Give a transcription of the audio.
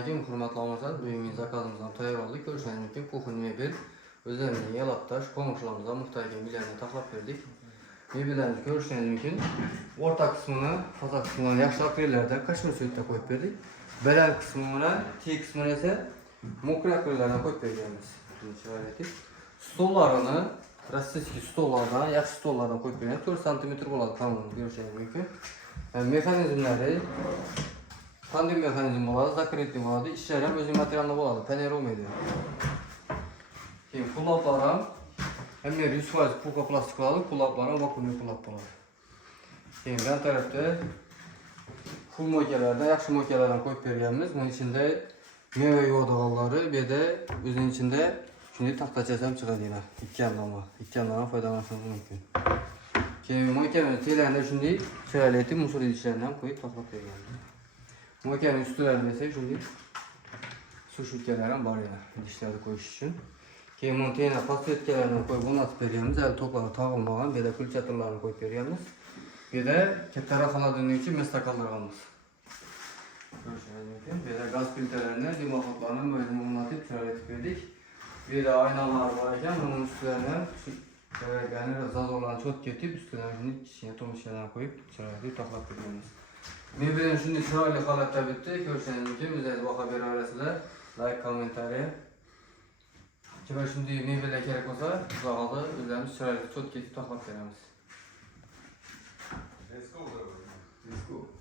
Assalamualaikum hurmatli onalar. Bugungi zakazimizdan tayyor oldik. Görüşünüz mümkün. Kuxun mebel. Özlerimizin yalattaş, komşularımıza muhtaç mebellerini taklap verdik. Mebellerimizi görüşünüz mümkün. Orta kısmını, fazla kısmını yaşlı akrilerden kaşmir sütüne koyup verdik. Belen kısmına, T kısmına ise mokri akrilerden koyup verdiğimiz. Stollarını, rossiyski stollardan, yaxşı stollardan koyup verdik. 4 cm boladı kalınlığını görüşünüz mümkün. Mekanizmleri tandem mekanizm boladı, zakretli boladı, işlerem özü materialına boladı, pener olmaydı. Kulaplarım, hem 100% puka plastik boladı, kulaplarım vakumlu kulap boladı. Ben tarafta full mokelerden, yaxşı mokelerden koyup vergenimiz. Bunun içinde meyve yoğurdağalları ve de özünün içinde şimdi taxtaçasam çıkadı yine. İki yandan faydalanışınız mümkün. Mokenin telerinde şimdi şeraleti musur idişlerinden koyup taklap vergenimiz. Mokenin üstülerinde ise şimdi su şutkelerden var yine idişlerde koyuş için. Monteyne pasta etkilerini koyup bunu atıp vergenimiz. El topları tağılmadan bir de kül çatırlarını koyup vergenimiz. Bir de tarafına döndüğü için mesle kaldırganımız. Bir de gaz filtrelerine limakotlarını böyle mumlatıp şöyle verdik. Bir de aynalar varken bunun üstlerine yani zazorlarını çok getip üstüne şimdi tomuş şeylerden koyup şöyle taklap ediyoruz. Mebelin şimdi şöyle halatta bitti. Görüşünüz mümkün. Bizde bu haber arasında like, komentari. Kibar şimdi mebelle gerek olsa uzağalı üzerimiz şöyle çok getip taklap veririz. Let's go. Let's go.